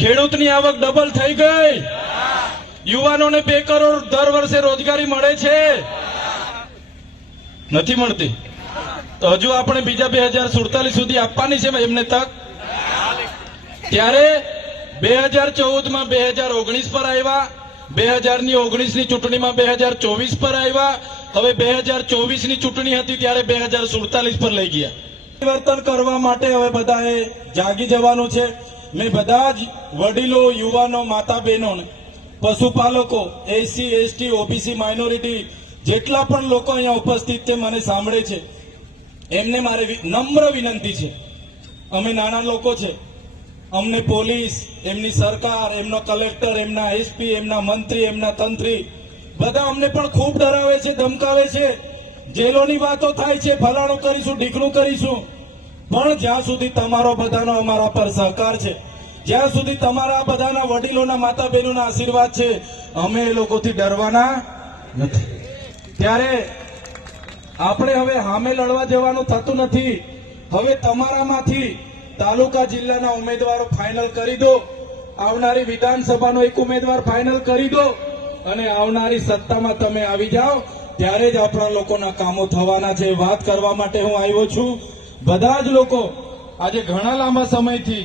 ખેડૂતની આવક ડબલ થઈ ગઈ, યુવાનોને 2 કરોડ દર વર્ષે રોજગારી મળે છે, નથી મળતી? તો હજુ આપણે બીજા 2047 સુધી આપવાની છે એમને તક. ત્યારે 2014માં 2019 પર આવ્યા, 2019ની ચૂંટણીમાં 2024 પર આવ્યા, હવે 2024ની ચૂંટણી હતી ત્યારે 2047 પર લઈ ગયા. પરિવર્તન કરવા માટે હવે બધાએ જાગી જવાનું છે. મેં બધા જ વડીલો, યુવાનો, માતા બહેનોને, પશુપાલકો, એસસી, એસટી, ઓબીસી, માઇનોરિટી જેટલા પણ લોકો અહીંયા ઉપસ્થિત છે, મને સાંભળે છે, એમને મારે નમ્ર વિનંતી છે. અમે નાના લોકો છે, અમને પોલીસ, એમની સરકાર, એમનો કલેક્ટર, એમના એસપી, એમના મંત્રી, એમના તંત્રી બધા અમને પણ ખૂબ ડરાવે છે, ધમકાવે છે, જેલોની વાતો થાય છે, ફલાણું કરીશું, ઢીકણું કરીશું. પણ જ્યાં સુધી તમારો બધાનો અમારા પર સહકાર છે, જ્યાં સુધી તમારા બધાના વડીલોના, માતા બહેનોના આશીર્વાદ છે, અમે એ લોકોથી ડરવાના નથી. ત્યારે આપણે હવે સામે લડવા જવાનું થતું નથી. હવે તમારામાંથી તાલુકા જિલ્લાના ઉમેદવારો ફાઇનલ કરી દો, આવનારી વિધાનસભાનો એક ઉમેદવાર ફાઇનલ કરી દો અને આવનારી સત્તામાં તમે આવી જાઓ, ત્યારે જ આપણા લોકોના કામો થવાના છે. વાત કરવા માટે હું આવ્યો છું. બધા જ લોકો આજે ઘણા લાંબા સમયથી